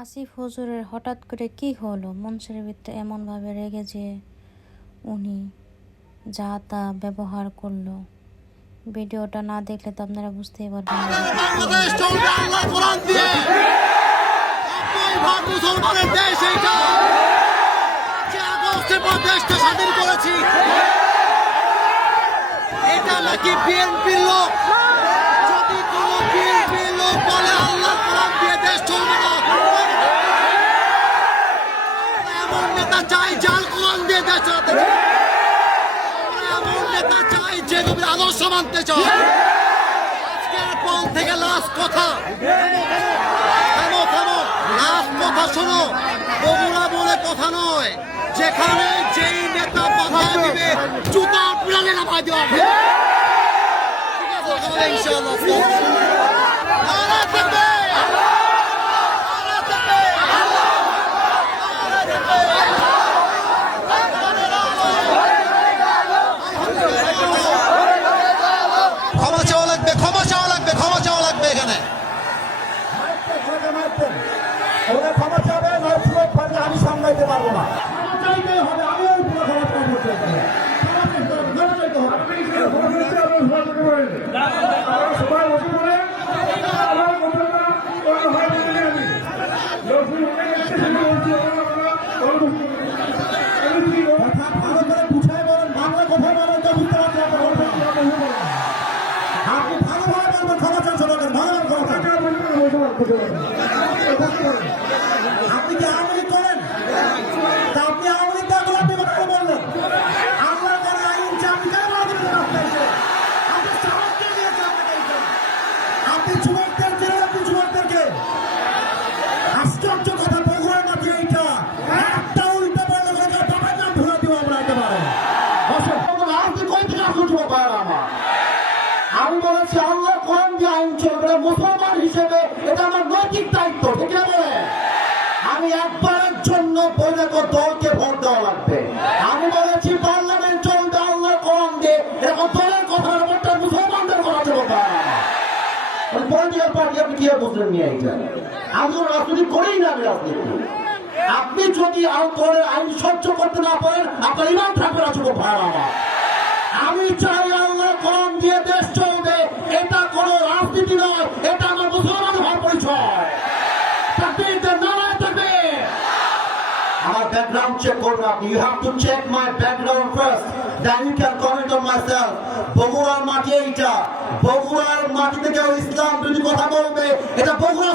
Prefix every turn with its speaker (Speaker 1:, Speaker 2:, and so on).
Speaker 1: আসিফ হুজুরের হঠাৎ করে কি হলো? মঞ্চের ভিতরে এমনভাবে রেগে যে উনি যা তা ব্যবহার করল। ভিডিওটা না দেখলে তো আপনারা বুঝতেই পারবেন না।
Speaker 2: বাংলাদেশ চলবে আল্লাহ চাই জাল কোরআন দিয়ে দেশ চালাতে। আমরা এমন নেতা চাই যে নবীর আদর্শ মানতে চায় আজকের পর থেকে লাস্ট কথা। থামো থামো লাস্ট কথা শোনো। বগুড়া বলে কথা নয়। যেখানে যেই নেতা বাধা দিবে জুতা পিড়ালে নামাই দেওয়া ঠিক আছে ইনশাআল্লাহ নারা থাকবে! নারা থাকবে! ক্ষমা চাওয়া লাগবে ক্ষমা চাওয়া লাগবে ক্ষমা চাওয়া লাগবে এখানে
Speaker 3: মারতেন ওরা ক্ষমা চাবে নয় পুরো পারলে আমি সামলাইতে পারব না। ক্ষমা চাইতে হবে আমি ওই পুরো ক্ষমা চাইতে হবে ক্ষমা চাইতে হবে ক্ষমা চাইতে হবে কথা ভালো করে বুঝাই বলেন বাংলা কথা বলেন তো বুঝতে পারছি আপনার আপনি ভালোভাবে বলবেন ক্ষমা চান সবাইকে ভালো ক্ষমা চান আপনি কি আওয়ামী লীগ করেন তা আপনি আওয়ামী লীগ দেখো আপনি কথা বললেন আমরা যারা আইন চাই আপনি কেন বলা দিবেন রাস্তায় এসে? আপনি সাহস কে দিয়েছে আপনাকে এই জন্য? আপনি যুবকদের চেনে আপনি যুবকদেরকে আশ্চর্য কথা বগুড়ার মাঝে এইটা একটা উল্টো বললে ওখানে বাবার নাম ধরে দিব আমরা একেবারে আপনি কই থেকে আসুন যুবক ভাইয়েরা আমার আমি বলেছি আল্লাহ কোরআন যে আইন চলবে, মুসলমান হিসেবে এটা আমার নৈতিক দায়িত্ব, ঠিক না বলে? আমি একবারের জন্য বৈরাগ দলকে ভোট দেওয়া লাগবে। আমি বলেছি, পার্লামেন্ট চলবে আল্লাহ কোরআন দিয়ে। এরকম দলের কথা ভোটটা মুসলমানদের কথা চলবে পলিটিক্যাল পার্টি আপনি কীভাবে বুঝলেন নিয়ে এইটা আমি রাজনীতি করেই না আমি রাজনীতি। আপনি যদি আইন দলের আইন সহ্য করতে না পারেন, আপনার ইমান থাকবে না আমার। আমি চাই চেক করবেন আপনি you have to check my background first then you can comment on my self বগুড়ার মাটি এইটা। বগুড়ার মাটি থেকে ইসলাম যদি কথা বলবে। এটা বগুড়া